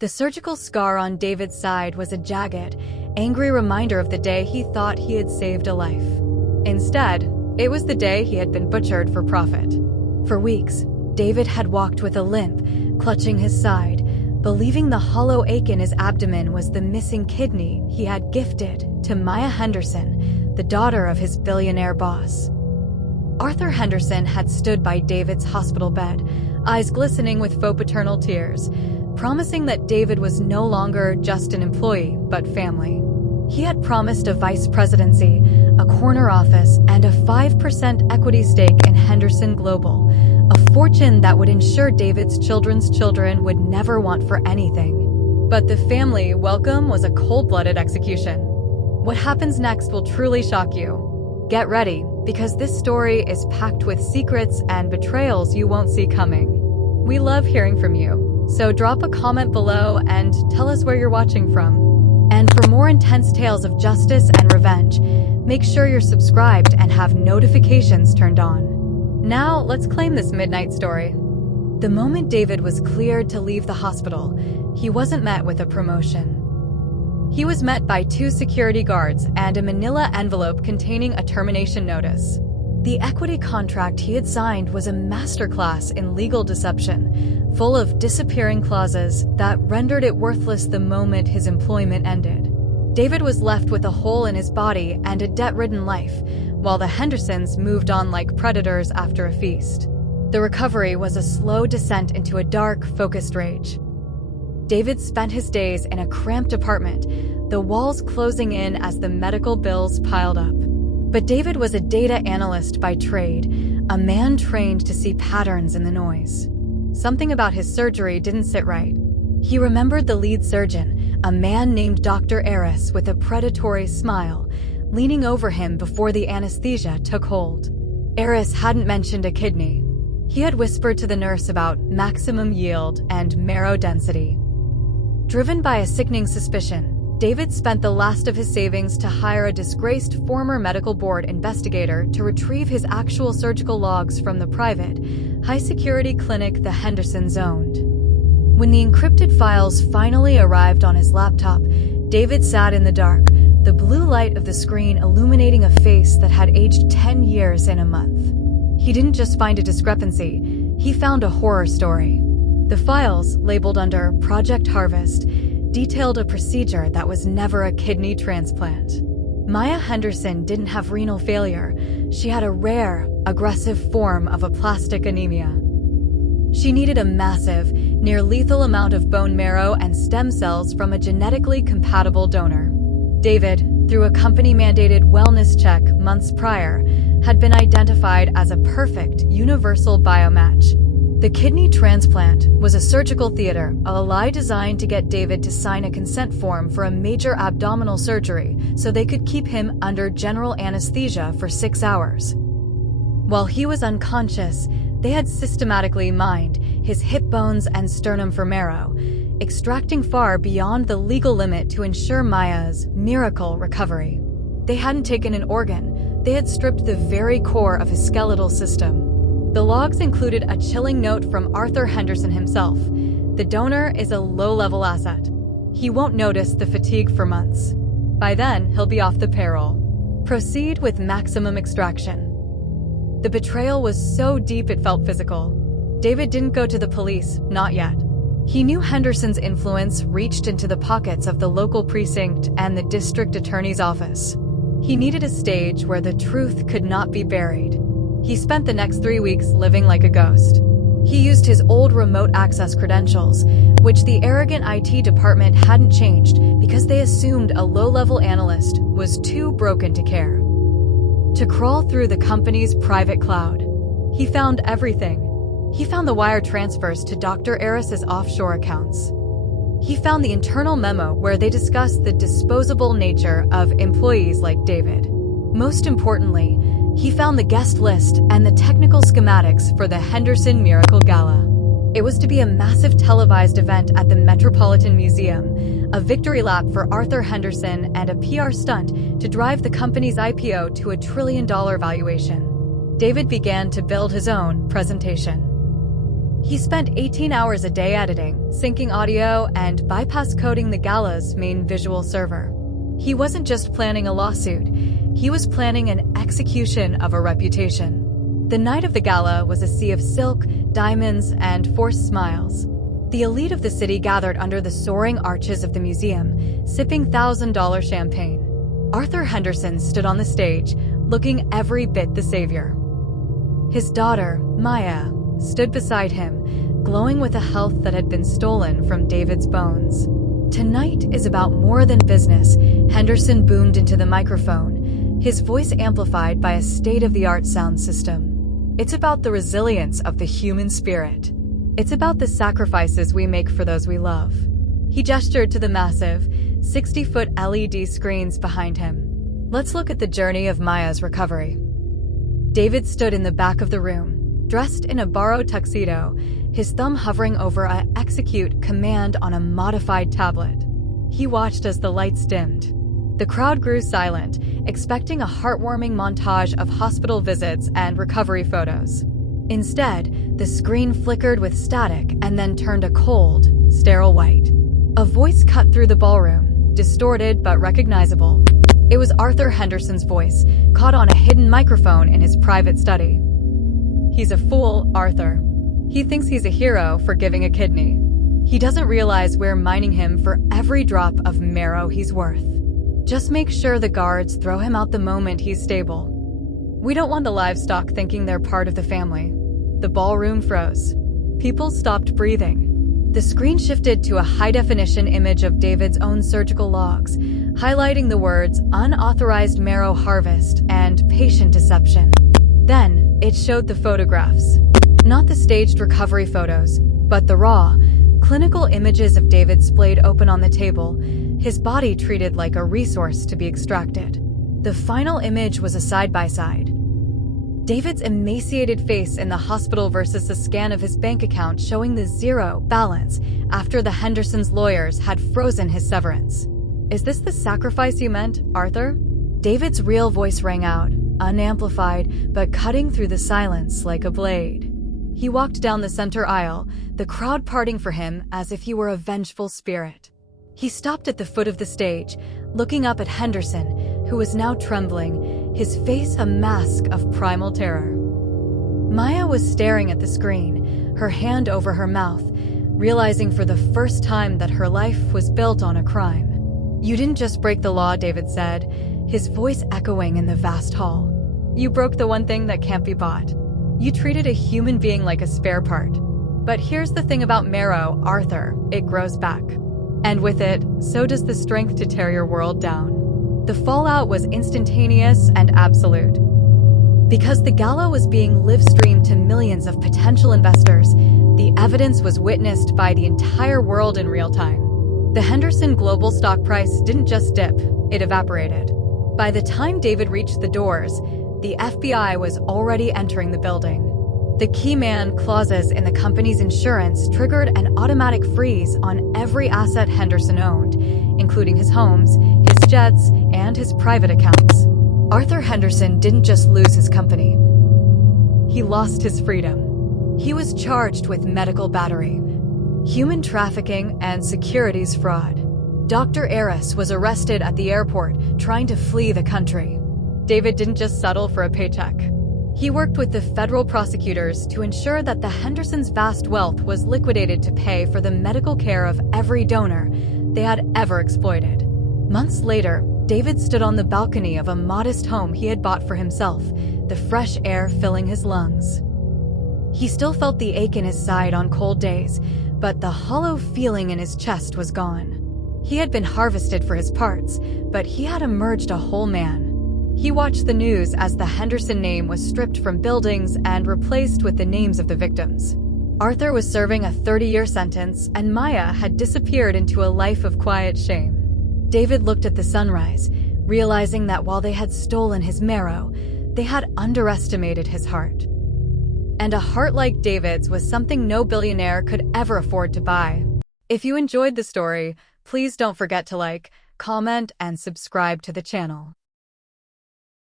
The surgical scar on David's side was a jagged, angry reminder of the day he thought he had saved a life. Instead, it was the day he had been butchered for profit. For weeks, David had walked with a limp, clutching his side, believing the hollow ache in his abdomen was the missing kidney he had gifted to Maya Henderson, the daughter of his billionaire boss. Arthur Henderson had stood by David's hospital bed, eyes glistening with faux paternal tears, promising that David was no longer just an employee, but family. He had promised a vice presidency, a corner office, and a 5% equity stake in Henderson Global, a fortune that would ensure David's children's children would never want for anything. But the family welcome was a cold-blooded execution. What happens next will truly shock you. Get ready, because this story is packed with secrets and betrayals you won't see coming. We love hearing from you. So drop a comment below and tell us where you're watching from. And for more intense tales of justice and revenge, make sure you're subscribed and have notifications turned on. Now, let's claim this midnight story. The moment David was cleared to leave the hospital, he wasn't met with a promotion. He was met by 2 security guards and a manila envelope containing a termination notice. The equity contract he had signed was a masterclass in legal deception, full of disappearing clauses that rendered it worthless the moment his employment ended. David was left with a hole in his body and a debt-ridden life, while the Hendersons moved on like predators after a feast. The recovery was a slow descent into a dark, focused rage. David spent his days in a cramped apartment, the walls closing in as the medical bills piled up. But David was a data analyst by trade, a man trained to see patterns in the noise. Something about his surgery didn't sit right. He remembered the lead surgeon, a man named Dr. Eris with a predatory smile, leaning over him before the anesthesia took hold. Eris hadn't mentioned a kidney. He had whispered to the nurse about maximum yield and marrow density. Driven by a sickening suspicion, David spent the last of his savings to hire a disgraced former medical board investigator to retrieve his actual surgical logs from the private, high-security clinic the Hendersons owned. When the encrypted files finally arrived on his laptop, David sat in the dark, the blue light of the screen illuminating a face that had aged 10 years in a month. He didn't just find a discrepancy, he found a horror story. The files, labeled under Project Harvest, detailed a procedure that was never a kidney transplant. Maya Henderson didn't have renal failure. She had a rare, aggressive form of aplastic anemia. She needed a massive, near-lethal amount of bone marrow and stem cells from a genetically compatible donor. David, through a company-mandated wellness check months prior, had been identified as a perfect, universal biomatch. The kidney transplant was a surgical theater, a lie designed to get David to sign a consent form for a major abdominal surgery so they could keep him under general anesthesia for 6 hours. While he was unconscious, they had systematically mined his hip bones and sternum for marrow, extracting far beyond the legal limit to ensure Maya's miracle recovery. They hadn't taken an organ, they had stripped the very core of his skeletal system. The logs included a chilling note from Arthur Henderson himself. The donor is a low-level asset. He won't notice the fatigue for months. By then, he'll be off the payroll. Proceed with maximum extraction. The betrayal was so deep it felt physical. David didn't go to the police, not yet. He knew Henderson's influence reached into the pockets of the local precinct and the district attorney's office. He needed a stage where the truth could not be buried. He spent the next 3 weeks living like a ghost. He used his old remote access credentials, which the arrogant IT department hadn't changed because they assumed a low-level analyst was too broken to care. To crawl through the company's private cloud, he found everything. He found the wire transfers to Dr. Eris's offshore accounts. He found the internal memo where they discussed the disposable nature of employees like David. Most importantly, he found the guest list and the technical schematics for the Henderson Miracle Gala. It was to be a massive televised event at the Metropolitan Museum, a victory lap for Arthur Henderson and a PR stunt to drive the company's IPO to $1 trillion valuation. David began to build his own presentation. He spent 18 hours a day editing, syncing audio, and bypass coding the gala's main visual server. He wasn't just planning a lawsuit, he was planning an execution of a reputation. The night of the gala was a sea of silk, diamonds, and forced smiles. The elite of the city gathered under the soaring arches of the museum, sipping $1,000 champagne. Arthur Henderson stood on the stage, looking every bit the savior. His daughter, Maya, stood beside him, glowing with a health that had been stolen from David's bones. "Tonight is about more than business," Henderson boomed into the microphone, his voice amplified by a state-of-the-art sound system. "It's about the resilience of the human spirit. It's about the sacrifices we make for those we love." He gestured to the massive, 60-foot LED screens behind him. "Let's look at the journey of Maya's recovery." David stood in the back of the room, dressed in a borrowed tuxedo, his thumb hovering over a execute command on a modified tablet. He watched as the lights dimmed. The crowd grew silent, expecting a heartwarming montage of hospital visits and recovery photos. Instead, the screen flickered with static and then turned a cold, sterile white. A voice cut through the ballroom, distorted but recognizable. It was Arthur Henderson's voice, caught on a hidden microphone in his private study. "He's a fool, Arthur. He thinks he's a hero for giving a kidney. He doesn't realize we're mining him for every drop of marrow he's worth. Just make sure the guards throw him out the moment he's stable. We don't want the livestock thinking they're part of the family." The ballroom froze. People stopped breathing. The screen shifted to a high-definition image of David's own surgical logs, highlighting the words "unauthorized marrow harvest" and "patient deception." Then, it showed the photographs. Not the staged recovery photos, but the raw, clinical images of David splayed open on the table, his body treated like a resource to be extracted. The final image was a side-by-side. David's emaciated face in the hospital versus a scan of his bank account showing the zero balance after the Hendersons' lawyers had frozen his severance. "Is this the sacrifice you meant, Arthur?" David's real voice rang out, unamplified but cutting through the silence like a blade. He walked down the center aisle, the crowd parting for him as if he were a vengeful spirit. He stopped at the foot of the stage, looking up at Henderson, who was now trembling, his face a mask of primal terror. Maya was staring at the screen, her hand over her mouth, realizing for the first time that her life was built on a crime. "You didn't just break the law," David said, his voice echoing in the vast hall. "You broke the one thing that can't be bought. You treated a human being like a spare part. But here's the thing about marrow, Arthur, it grows back. And with it, so does the strength to tear your world down." The fallout was instantaneous and absolute. Because the gala was being live-streamed to millions of potential investors, the evidence was witnessed by the entire world in real time. The Henderson global stock price didn't just dip, it evaporated. By the time David reached the doors, the FBI was already entering the building. The key man clauses in the company's insurance triggered an automatic freeze on every asset Henderson owned, including his homes, his jets, and his private accounts. Arthur Henderson didn't just lose his company. He lost his freedom. He was charged with medical battery, human trafficking, and securities fraud. Dr. Aris was arrested at the airport, trying to flee the country. David didn't just settle for a paycheck. He worked with the federal prosecutors to ensure that the Hendersons' vast wealth was liquidated to pay for the medical care of every donor they had ever exploited. Months later, David stood on the balcony of a modest home he had bought for himself, the fresh air filling his lungs. He still felt the ache in his side on cold days, but the hollow feeling in his chest was gone. He had been harvested for his parts, but he had emerged a whole man. He watched the news as the Henderson name was stripped from buildings and replaced with the names of the victims. Arthur was serving a 30-year sentence, and Maya had disappeared into a life of quiet shame. David looked at the sunrise, realizing that while they had stolen his marrow, they had underestimated his heart. And a heart like David's was something no billionaire could ever afford to buy. If you enjoyed the story, please don't forget to like, comment, and subscribe to the channel.